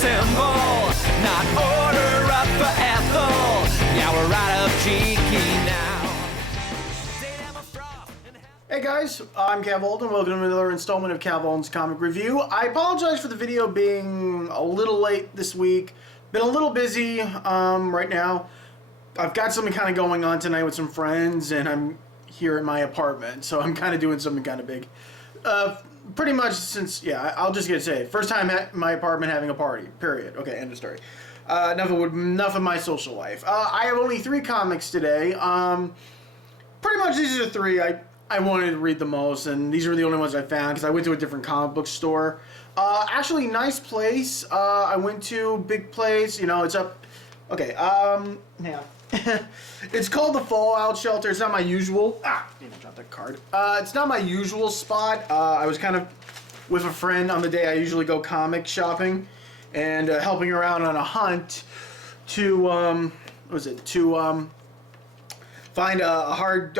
symbol, not order up for Ethel. Yeah, we're out of cheeky now. Hey guys, I'm Kavalden. Welcome to another installment of Kavalden's Comic Review. I apologize for the video being a little late this week. Been a little busy right now. I've got something kind of going on tonight with some friends, and I'm here in my apartment, so I'm kind of doing something kind of big. Pretty much since, yeah, I'll just get to say it. First time at my apartment having a party, period. Okay, end of story. Enough of my social life. I have only 3 comics today. Pretty much these are the 3 I wanted to read the most, and these are the only ones I found because I went to a different comic book store. Actually, nice place. I went to, big place. You know, it's up. Okay. Yeah. It's called the Fallout Shelter. It's not my usual. Damn, I dropped that card. It's not my usual spot. I was kind of with a friend on the day I usually go comic shopping, and helping around on a hunt to what was it? To find a hard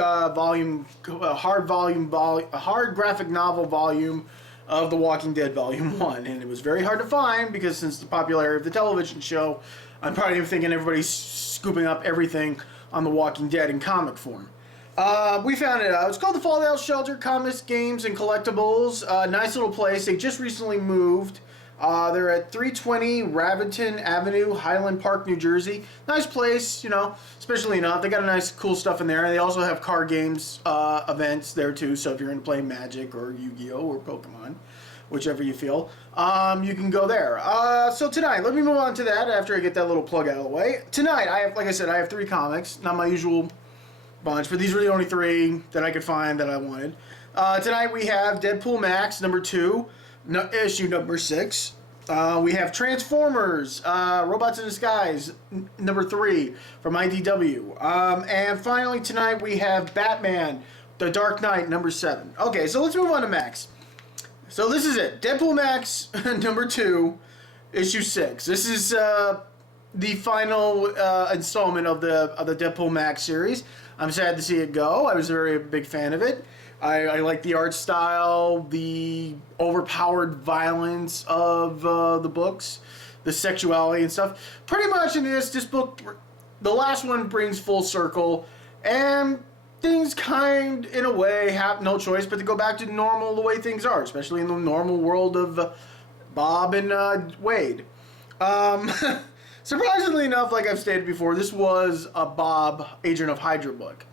graphic novel volume of The Walking Dead Volume 1, and it was very hard to find because since the popularity of the television show, I'm probably thinking everybody's scooping up everything on The Walking Dead in comic form. We found it out. It's called the Fallout Shelter, Comics, Games, and Collectibles. Nice little place. They just recently moved. They're at 320 Raventon Avenue, Highland Park, New Jersey. Nice place, you know, especially enough. They got a nice, cool stuff in there. They also have card games events there, too. So if you're into playing Magic or Yu-Gi-Oh! Or Pokemon, whichever you feel, you can go there. So tonight, let me move on to that after I get that little plug out of the way. Tonight, I have, like I said, I have 3 comics. Not my usual bunch, but these were the only 3 that I could find that I wanted. Tonight we have Deadpool Max, number 2. Issue number 6. We have Transformers, Robots in Disguise, number 3 from IDW. And finally tonight we have Batman, The Dark Knight, number 7. Okay, so let's move on to Max. So this is it. Deadpool Max, number 2, issue 6. This is the final installment of the Deadpool Max series. I'm sad to see it go. I was a very big fan of it. I like the art style, the overpowered violence of the books, the sexuality and stuff. Pretty much in this book, the last one brings full circle, and things kind, in a way, have no choice but to go back to normal the way things are, especially in the normal world of Bob and Wade. Surprisingly enough, like I've stated before, this was a Bob, Agent of Hydra book.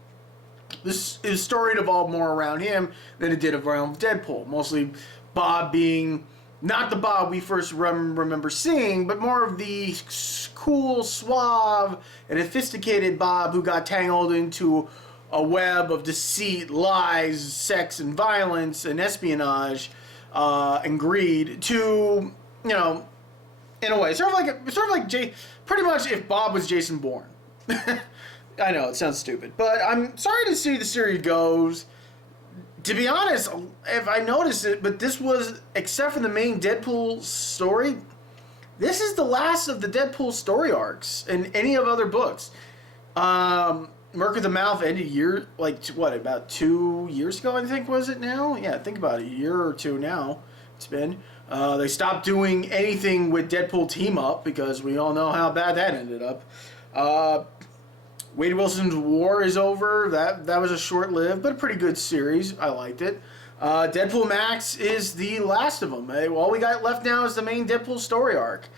This story evolved more around him than it did around Deadpool. Mostly Bob being not the Bob we first remember seeing, but more of the cool, suave, and sophisticated Bob who got tangled into a web of deceit, lies, sex, and violence, and espionage, and greed. To, you know, in a way, sort of like pretty much if Bob was Jason Bourne. I know, it sounds stupid, but I'm sorry to see the series goes. To be honest, if I noticed it, but this was, except for the main Deadpool story, this is the last of the Deadpool story arcs in any of other books. Merc of the Mouth ended about 2 years ago, I think, was it now? Yeah, think about it, a year or 2 now it's been. They stopped doing anything with Deadpool Team Up because we all know how bad that ended up. Wade Wilson's War is over. That was a short-lived but a pretty good series. I liked it. Deadpool Max is the last of them. All we got left now is the main Deadpool story arc,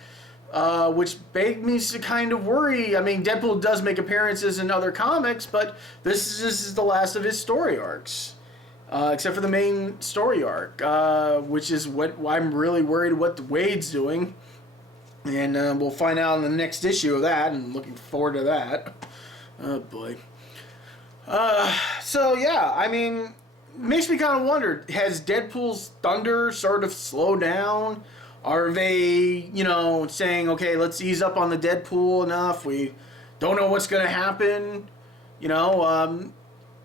which made me to kind of worry. I mean, Deadpool does make appearances in other comics, but this is the last of his story arcs, except for the main story arc, which is why I'm really worried what Wade's doing. And we'll find out in the next issue of that, and looking forward to that. Oh boy. So yeah, I mean, makes me kind of wonder, has Deadpool's thunder sort of slowed down? Are they, you know, saying, okay, let's ease up on the Deadpool enough? We don't know what's going to happen. We don't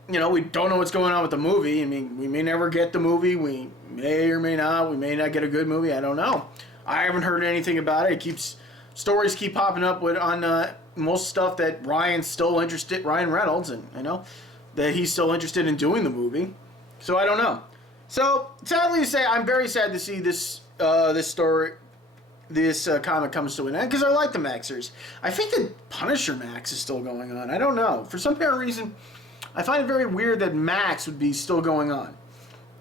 know what's going on with the movie. I mean, we may never get the movie. We may or may not. We may not get a good movie. I don't know. I haven't heard anything about it. Stories keep popping up on most stuff that Ryan's still interested, Ryan Reynolds, and I know that he's still interested in doing the movie. So I don't know. So sadly to say, I'm very sad to see this story this comic comes to an end, because I like the Max series. I think the Punisher Max is still going on. I don't know. For some apparent reason, I find it very weird that Max would be still going on.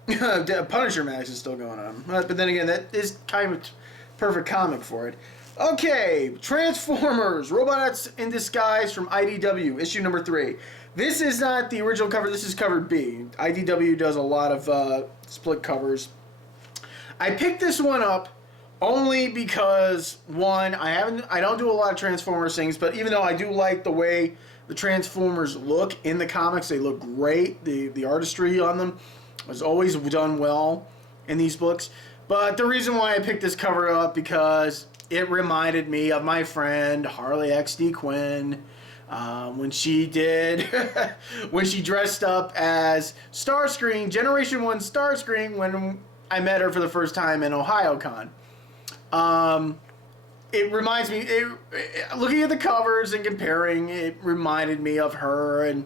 Punisher Max is still going on. But then again, that is kind of perfect comic for it. Okay, Transformers, Robots in Disguise from IDW, issue number 3. This is not the original cover, this is cover B. IDW does a lot of split covers. I picked this one up only because, one, I don't do a lot of Transformers things, but even though I do like the way the Transformers look in the comics, they look great. The artistry on them was always done well in these books. But the reason why I picked this cover up, because it reminded me of my friend Harley XD Quinn when she when she dressed up as Starscream, Generation 1 Starscream, when I met her for the first time in OhioCon. It reminds me, looking at the covers and comparing, it reminded me of her, and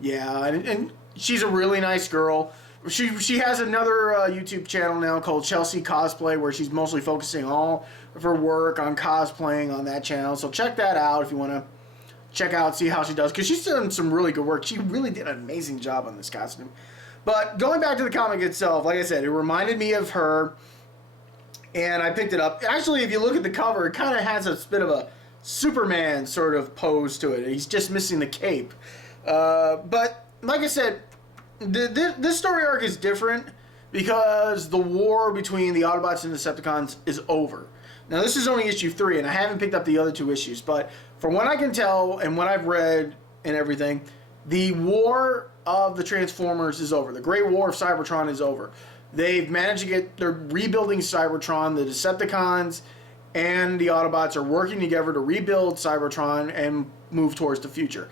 yeah, and she's a really nice girl. She has another YouTube channel now called ChelseyCosplay, where she's mostly focusing all of her work on cosplaying on that channel. So check that out if you want to check out, see how she does, because she's done some really good work. She really did an amazing job on this costume. But going back to the comic itself, like I said, it reminded me of her, and I picked it up. Actually, if you look at the cover, it kind of has a bit of a Superman sort of pose to it. He's just missing the cape. But like I said, this story arc is different because the war between the Autobots and Decepticons is over. Now, this is only issue 3, and I haven't picked up the other 2 issues, but from what I can tell and what I've read and everything, the war of the Transformers is over. The Great War of Cybertron is over. They've managed to they're rebuilding Cybertron. The Decepticons and the Autobots are working together to rebuild Cybertron and move towards the future.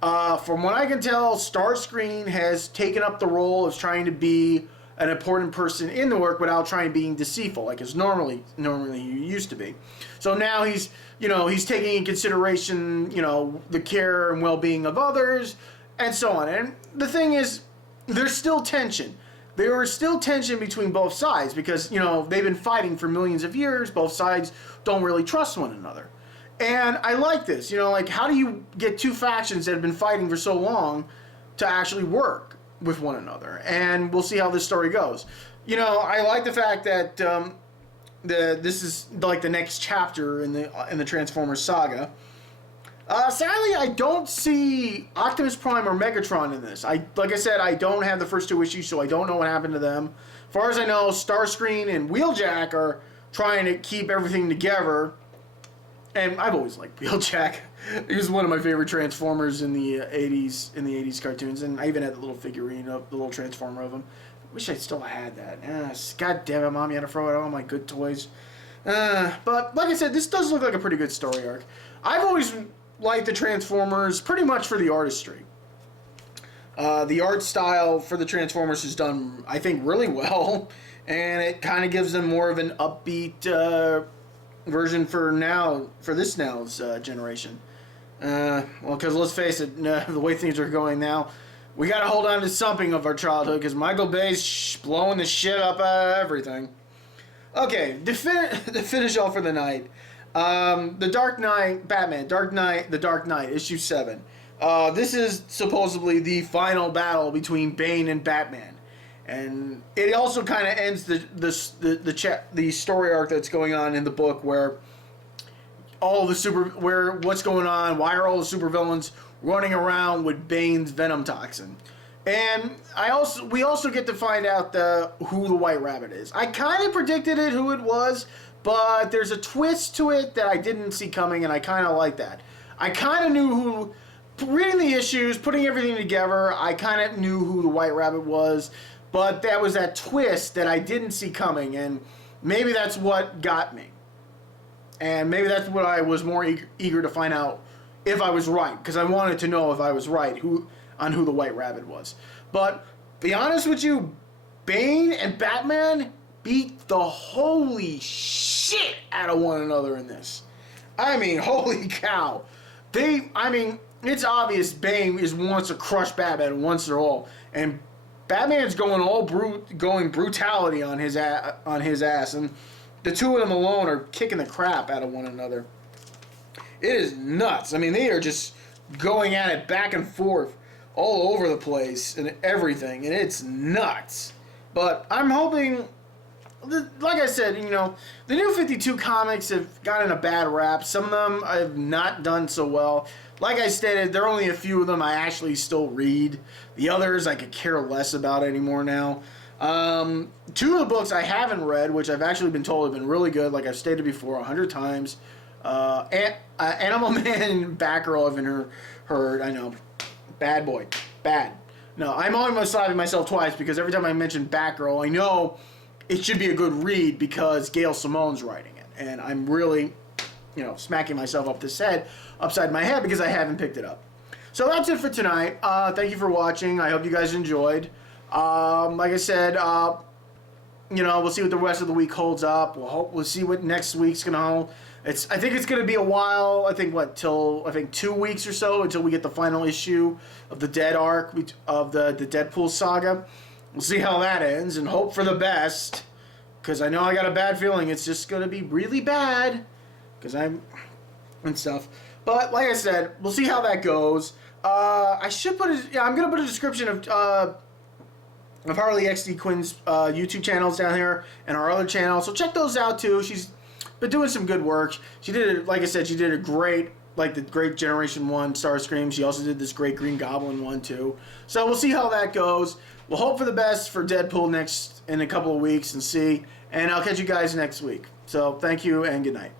From what I can tell, Starscream has taken up the role of trying to be an important person in the work without trying to be deceitful, like it's normally he used to be. So now he's taking in consideration, the care and well-being of others, and so on. And the thing is, there's still tension. There is still tension between both sides because, they've been fighting for millions of years. Both sides don't really trust one another. And I like this, how do you get two factions that have been fighting for so long to actually work with one another? And we'll see how this story goes. I like the fact that this is like the next chapter in the Transformers saga. Sadly, I don't see Optimus Prime or Megatron in this. Like I said, I don't have the first 2 issues, so I don't know what happened to them. As far as I know, Starscream and Wheeljack are trying to keep everything together. And I've always liked Wheeljack. He was one of my favorite Transformers in the 80s cartoons, and I even had the little figurine of the little Transformer of him. Wish I still had that. God damn it, Mom, you had to throw out all my good toys. But like I said, this does look like a pretty good story arc. I've always liked the Transformers pretty much for the artistry. The art style for the Transformers is done, I think, really well, and it kind of gives them more of an upbeat version for this now's generation. Well, because let's face it, the way things are going now, we got to hold on to something of our childhood because Michael Bay's blowing the shit up out of everything. Okay, to finish off for the night, The Dark Knight, Batman, The Dark Knight, issue 7. This is supposedly the final battle between Baine and Batman. And it also kind of ends the story arc that's going on in the book where what's going on, why are all the supervillains running around with Bane's venom toxin. And we also get to find out who the White Rabbit is. I kind of predicted who it was, but there's a twist to it that I didn't see coming, and I kind of like that. I kind of knew reading the issues, putting everything together, I kind of knew who the White Rabbit was, but that was that twist that I didn't see coming, and maybe that's what got me. And maybe that's what I was more eager to find out if I was right, because I wanted to know if I was right on who the White Rabbit was. But, be honest with you, Bane and Batman beat the holy shit out of one another in this. I mean, holy cow. It's obvious Bane wants to crush Batman once and all, and Batman's going brutality on his ass, and the two of them alone are kicking the crap out of one another. It is nuts. I mean, they are just going at it back and forth all over the place and everything, and it's nuts. But I'm hoping, like I said, you know, the new 52 comics have gotten a bad rap. Some of them have not done so well. Like I stated, there are only a few of them I actually still read. The others I could care less about anymore now. Two of the books I haven't read, which I've actually been told have been really good, like I've stated before 100 times. Animal Man and Batgirl I've been heard. I know. Bad boy. Bad. No, I'm almost slapping myself twice because every time I mention Batgirl, I know it should be a good read because Gail Simone's writing it. And I'm really, you know, smacking myself upside my head because I haven't picked it up. So that's it for tonight. Thank you for watching. I hope you guys enjoyed. Like I said, you know, we'll see what the rest of the week holds up. We'll see what next week's gonna hold. I think it's gonna be a while. I think till 2 weeks or so until we get the final issue of the Dead arc of the Deadpool saga. We'll see how that ends and hope for the best. Because I know I got a bad feeling it's just gonna be really bad. And stuff. But like I said, we'll see how that goes. I'm gonna put a description of Harley XD Quinn's YouTube channels down here and our other channel. So check those out too. She's been doing some good work. She did it, like I said, she did a great, like the great Generation 1 Starscream. She also did this great Green Goblin one too. So we'll see how that goes. We'll hope for the best for Deadpool in a couple of weeks and see. And I'll catch you guys next week. So thank you and good night.